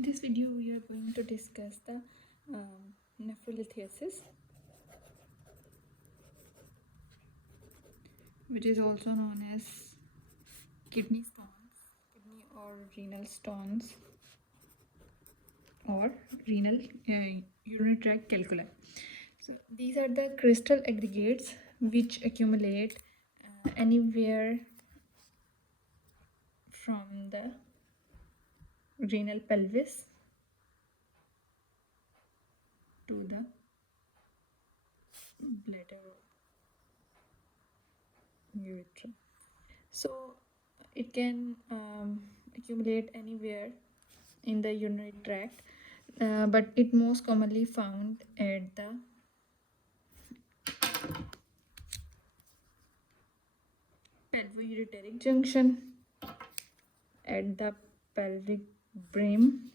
In this video, we are going to discuss the nephrolithiasis, which is also known as kidney stones, kidney or renal stones, or renal urinary tract calculi. So these are the crystal aggregates which accumulate anywhere from the renal pelvis to the bladder urethra. So it can accumulate anywhere in the urinary tract, but it most commonly found at the pelvo-ureteric junction, at the pelvic brim.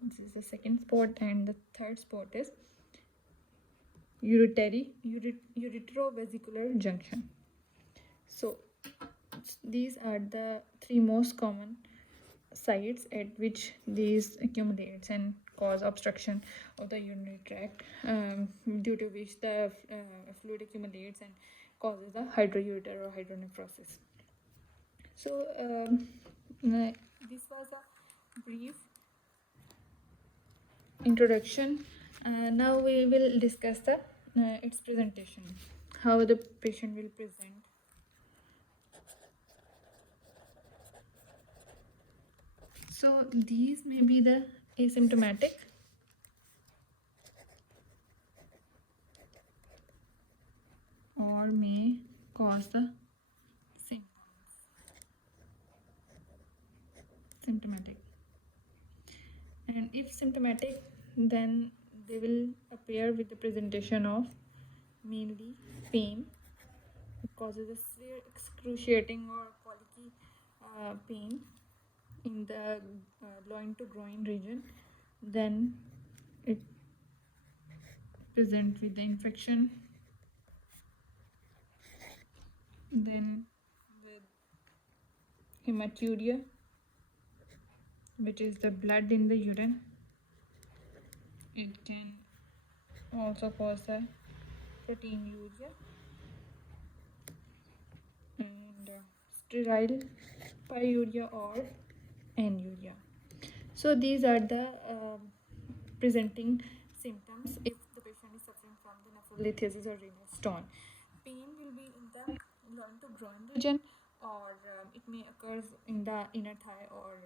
This is the second spot, and the third spot is uretrovesicular junction. So these are the three most common sites at which these accumulates and cause obstruction of the urinary tract, due to which the fluid accumulates and causes the hydroureter or hydronephrosis. So this was a brief introduction. Now we will discuss the its presentation, how the patient will present. So these may be the asymptomatic or may cause the symptoms. Symptomatic. And if symptomatic, then they will appear with the presentation of mainly pain. It causes a severe excruciating or colicky pain in the loin to groin region. Then it presents with the infection, then with hematuria, which is the blood in the urine. It can also cause a proteinuria and sterile pyuria or anuria. So these are the presenting symptoms if the patient is suffering from the nephrolithiasis or renal stone. Pain will be in the loin to groin region, or it may occur in the inner thigh or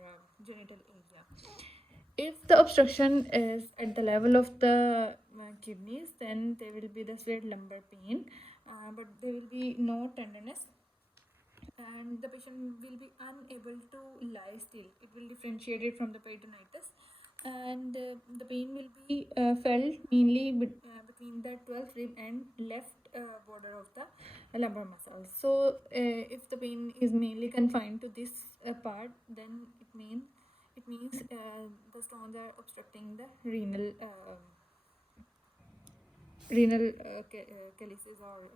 genital area. If the obstruction is at the level of the kidneys, then there will be the severe lumbar pain, but there will be no tenderness, and the patient will be unable to lie still. It will differentiate it from the peritonitis, and the pain will be felt mainly between the 12th rib and left border of the lumbar muscles. So if the pain is mainly confined to this part, then it means the stones are obstructing the renal calyces or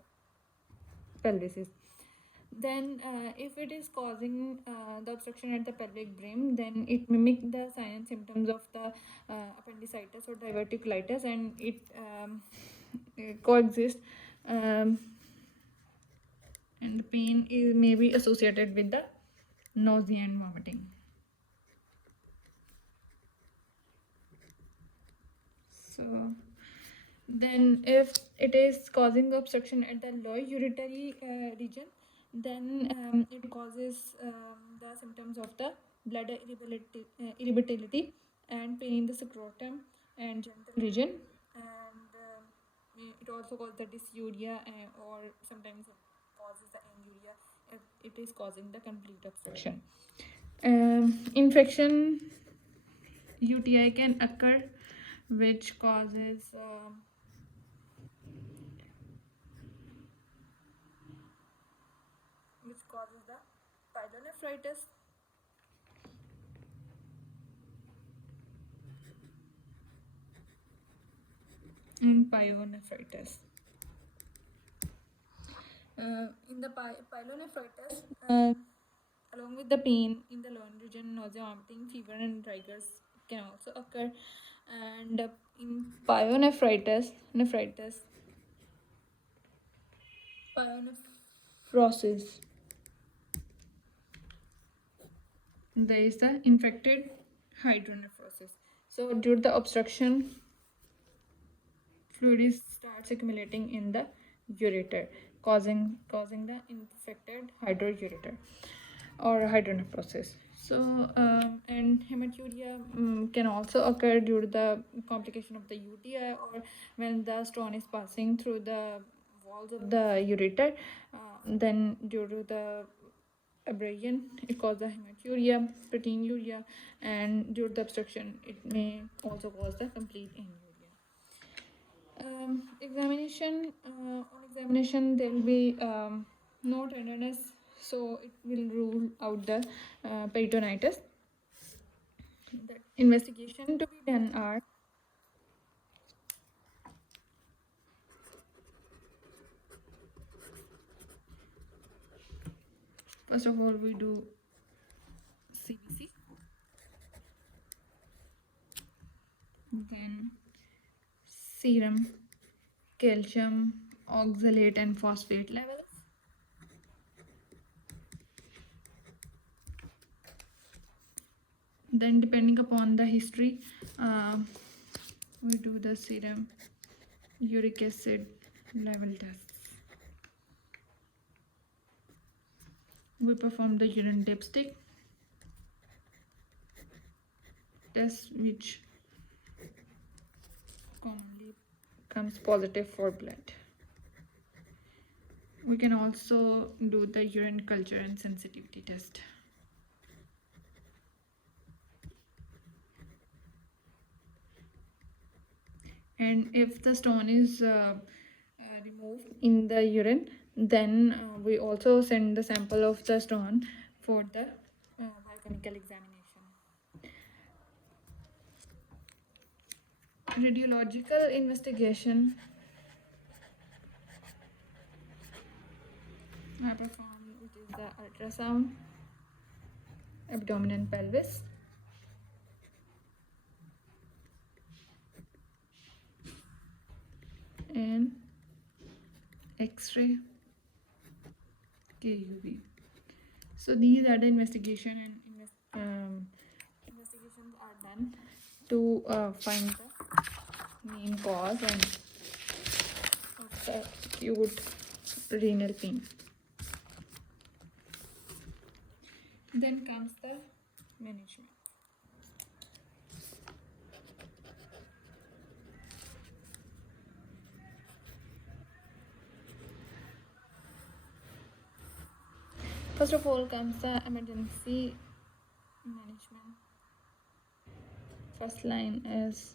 pelvises. Then if it is causing the obstruction at the pelvic brim, then it mimics the signs and symptoms of the appendicitis or diverticulitis, and it coexists, and the pain may be associated with the nausea and vomiting. So then if it is causing obstruction at the lower uretary region, then it causes the symptoms of the bladder irritability and pain in the scrotum and genital region, and it also causes the dysuria, or sometimes it causes the anuria if it is causing the complete obstruction. Infection, UTI can occur, which causes the pyelonephritis, and pyelonephritis. In the pyelonephritis, Along with the pain in the lower region, nausea, vomiting, fever, and rigors can also occur. And in pyonephrosis, there is the infected hydronephrosis. So due to the obstruction, fluid starts accumulating in the ureter, causing the infected hydroureter or hydronephrosis. So and hematuria can also occur due to the complication of the UTI, or when the stone is passing through the walls of the ureter. Then due to the abrasion, it causes the hematuria, proteinuria, and due to the obstruction, it may also cause the complete anuria. On examination, there will be no tenderness, so it will rule out the peritonitis. The investigation to be done are: first of all, we do CBC, then serum, calcium, oxalate, and phosphate levels. Then, depending upon the history, we do the serum uric acid level tests. We perform the urine dipstick test, which commonly comes positive for blood. We can also do the urine culture and sensitivity test. And if the stone is removed in the urine, then we also send the sample of the stone for the biochemical examination. Radiological investigation I perform, which is the ultrasound, abdomen and pelvis, and X-ray, KUV. So these are the investigations are done to find the main cause and of the acute renal pain. Then comes the management. First of all comes the emergency management. First line is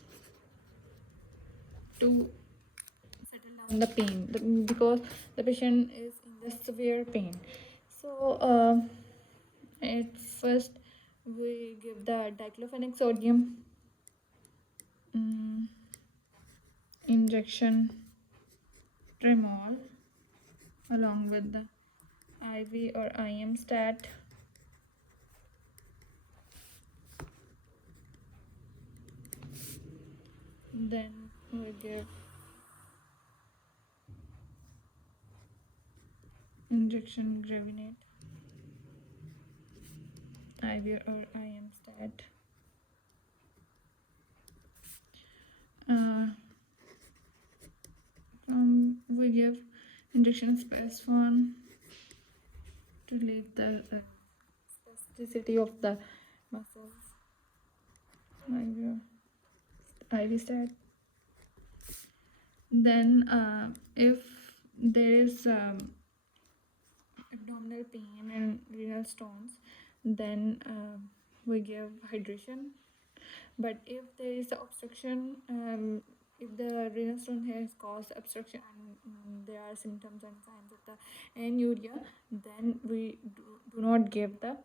to settle down the pain, because the patient is in the severe pain. So at first we give the diclofenac sodium injection, Tremol, along with the IV or IM stat. Then we give injection Gravinate, IV or IM stat. We give injection Spasfon to relieve the spasticity of the muscles. IV stat. Then if there is abdominal pain and renal stones, then we give hydration. But if there is obstruction, if the renal stone has caused obstruction and there are symptoms and signs of the anuria, then we do not give the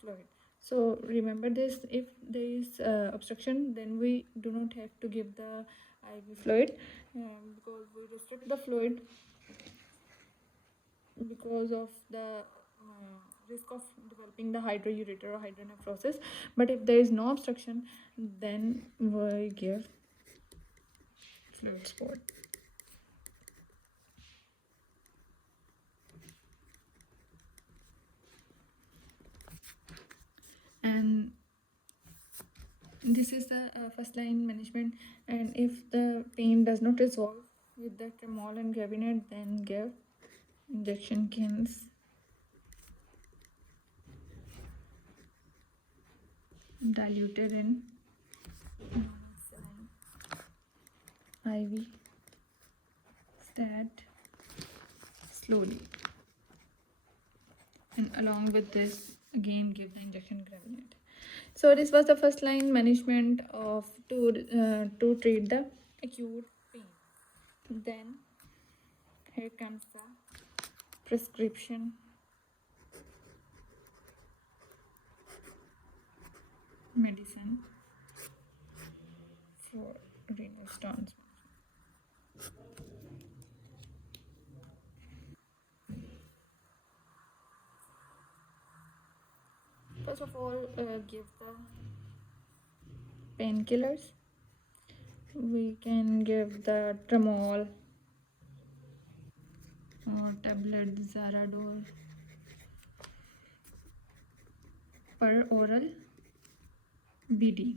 fluid. So remember this: if there is obstruction, then we do not have to give the IV fluid, because we restrict the fluid because of the risk of developing the hydroureter or hydronephrosis. But if there is no obstruction, then we give fluid sport. And this is the first line management. And if the pain does not resolve with the tremol and gravinet, then give injection kins diluted in IV stat slowly, and along with this again give the injection gravinet. So this was the first line management of to treat the acute pain. Then here comes the prescription medicine for renal stones. First of all, give the painkillers. We can give the tremol or tablet Zaradol per oral BD.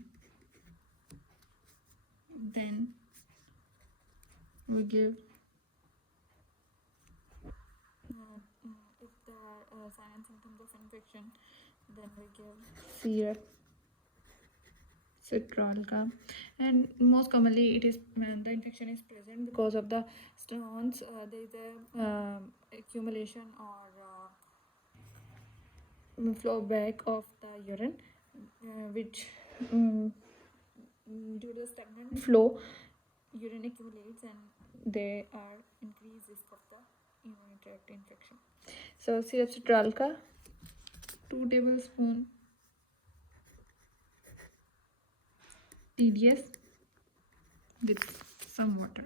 Then we give if there are signs and symptoms of infection, then we give syrup citralca. And most commonly it is when the infection is present because of the stones, there is a accumulation or flow back of the urine, which due to the stagnant flow, urine accumulates and there are increased risk of the urinary tract infection. So syrup citralca, 2 tablespoons TDS with some water.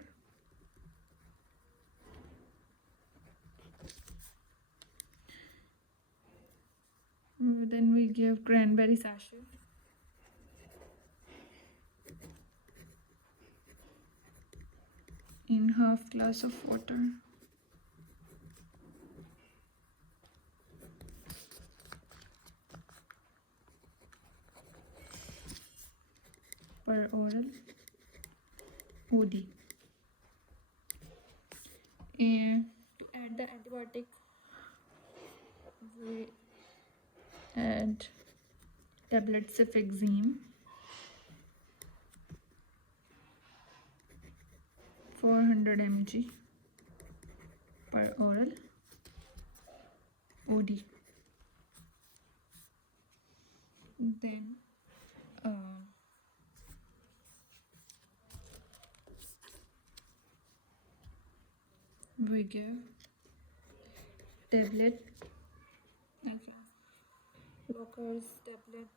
Then we give cranberry sachet in half glass of water. Per oral OD. And to add the antibiotic, we add tablet cefixime 400 mg per oral OD. Then we give tablet blockers, tablet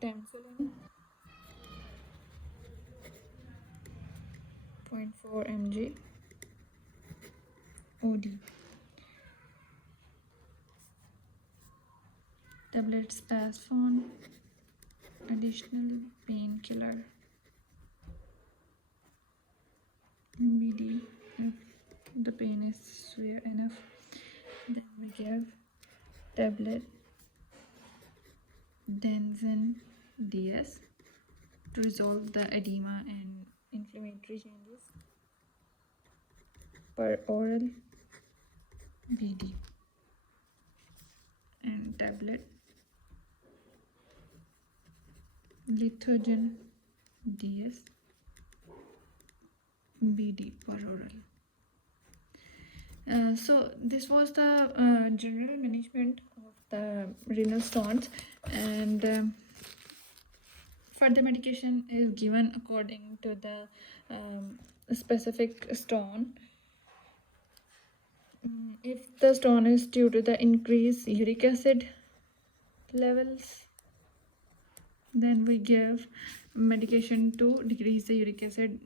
tamsuline 0.4 mg OD. Tablet spasfon, additional painkiller BD if the pain is severe enough. Then we give tablet Denzen DS to resolve the edema and inflammatory changes per oral BD, and tablet Lithogen DS BD per oral. So this was the general management of the renal stones, and further medication is given according to the specific stone. If the stone is due to the increased uric acid levels, Then we give medication to decrease the uric acid,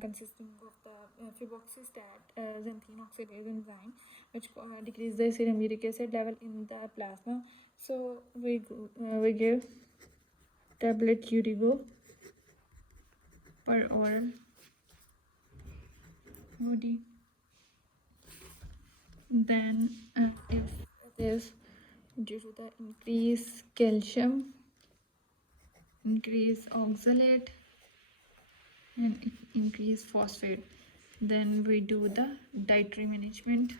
consisting of the fiboxystat, xanthine oxidase enzyme, which decrease the serum uric acid level in the plasma. So we give tablet Urigo per oral OD. Then if it is due to the increased calcium, increased oxalate, and increased phosphate, then we do the dietary management.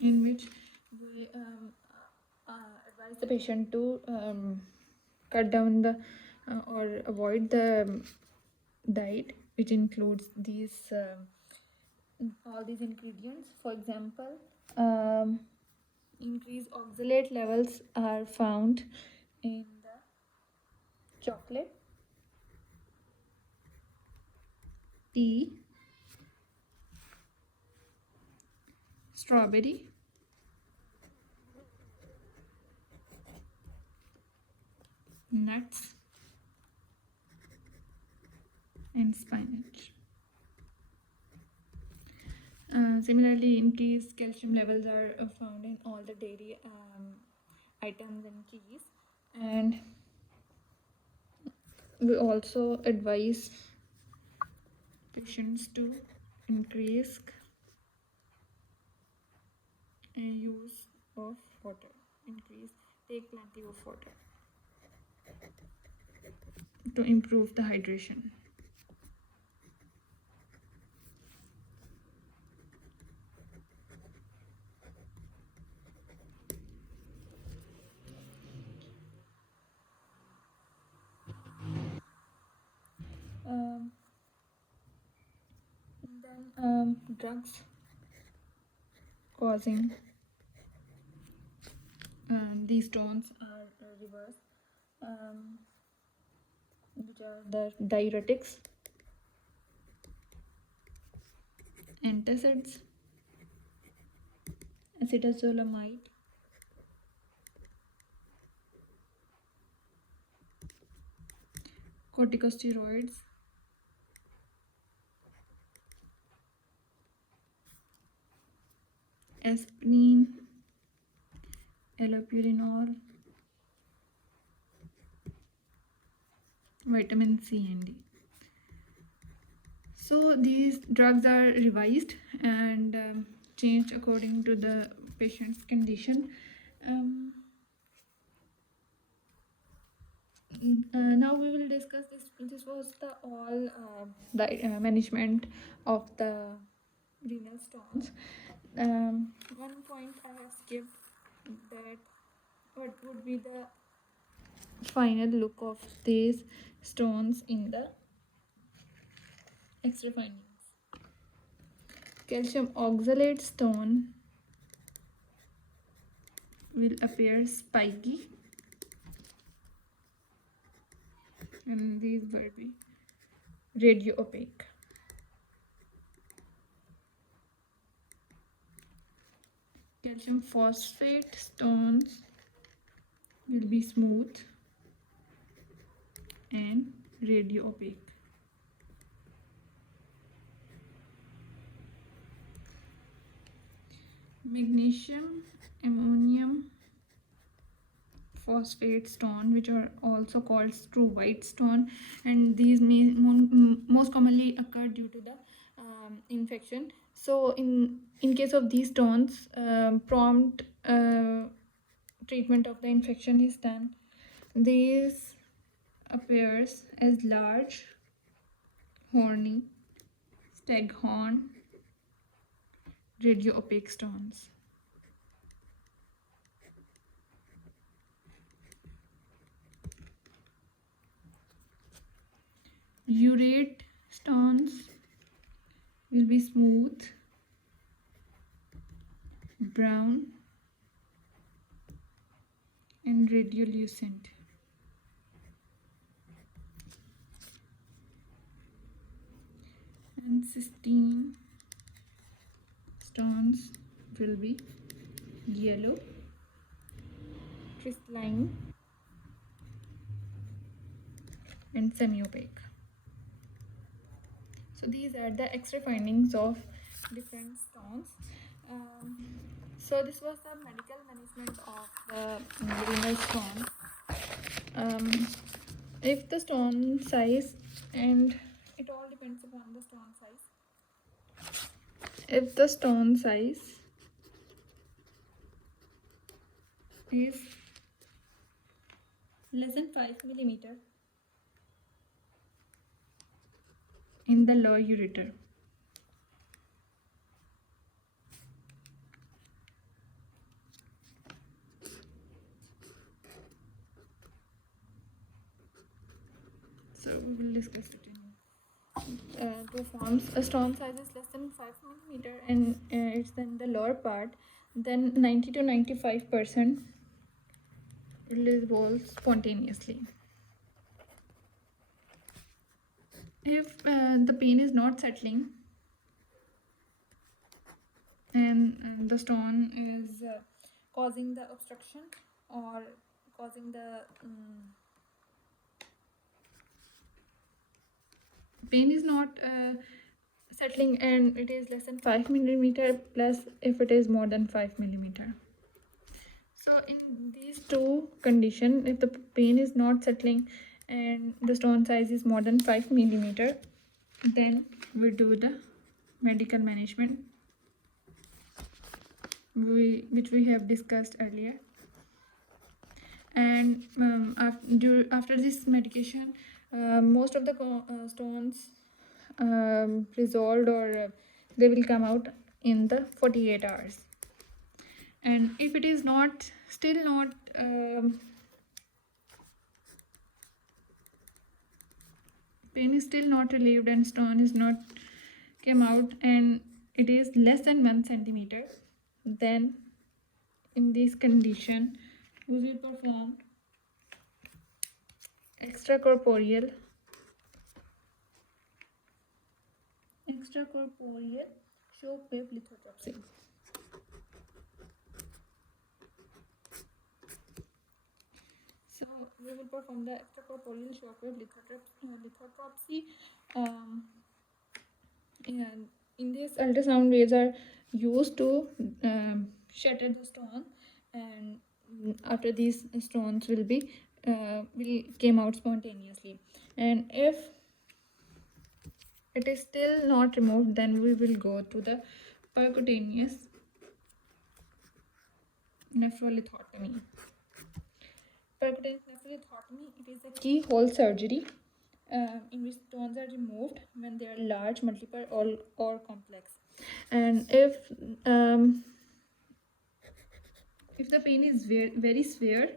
In which we advise the patient to cut down the or avoid the diet which includes these all these ingredients. For example, increased oxalate levels are found in the chocolate, tea, strawberry, nuts, and spinach. Similarly, increased calcium levels are found in all the dairy items and cheese. And we also advise patients to increase use of water. Take plenty of water to improve the hydration. Then drugs causing these stones are reversed, which are the diuretics, antacids, acetazolamide, corticosteroids, aspirin, allopurinol, vitamin C and D. So these drugs are revised and changed according to the patient's condition. Now we will discuss this. This was the all the management of the renal stones. One point I have skipped, that what would be the final look of these stones in the X-ray findings. Calcium oxalate stone will appear spiky, and these will be radio opaque. Calcium phosphate stones will be smooth and radio opaque. Magnesium ammonium phosphate stone, which are also called true white stone, and these may most commonly occur due to the infection. So in case of these stones, prompt treatment of the infection is done. These appears as large, horny, staghorn, radio opaque stones. Urate stones will be smooth, brown, and radiolucent. And cystine stones will be yellow, crystalline, and semi-opaque. So these are the extra findings of different stones. So this was the medical management of the renal stone. If the stone size, and it all depends upon the stone size. If the stone size is less than 5 millimeter in the lower ureter, so we will discuss it in two forms. A stone size is less than 5 millimeter and it's in the lower part, then 90 to 95% resolves spontaneously. If the pain is not settling and the stone is causing the obstruction or causing the pain is not settling and it is less than 5 millimeter, plus if it is more than 5 millimeter. So in these two conditions, if the pain is not settling and the stone size is more than 5 millimeter, then we do the medical management which we have discussed earlier. And after this medication, most of the stones resolved, or they will come out in the 48 hours. And if it is not still not pain is still not relieved and stone is not came out and it is less than 1 centimeter, then in this condition we will perform extracorporeal shock wave lithotripsy. So we will perform the extracorporeal shock wave lithotripsy. In this, ultrasound waves are used to shatter the stone, and after these stones will came out spontaneously. And if it is still not removed, then we will go to the percutaneous nephrolithotomy. Percutaneous nephrolithotomy, it is a keyhole surgery in which stones are removed when they are large, multiple, or complex. And if the pain is very severe,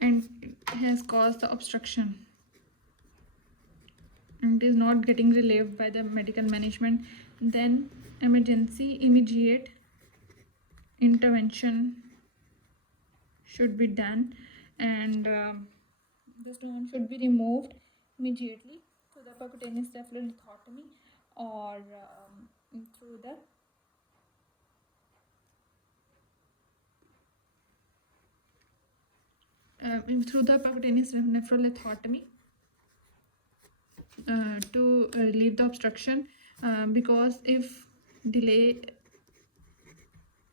and it has caused the obstruction and it is not getting relieved by the medical management, then immediate intervention should be done, and the stone should be removed immediately through the percutaneous nephrolithotomy or through the percutaneous nephrolithotomy to relieve the obstruction, because if delay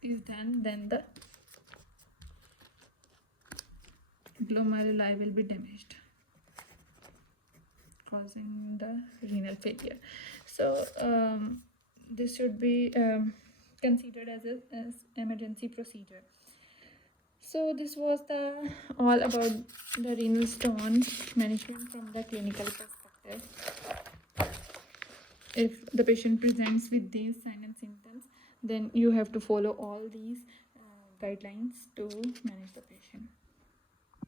is done, then the glomeruli will be damaged, causing the renal failure. So this should be considered as an emergency procedure. So this was all about the renal stone management from the clinical perspective. If the patient presents with these signs and symptoms, then you have to follow all these guidelines to manage the patient.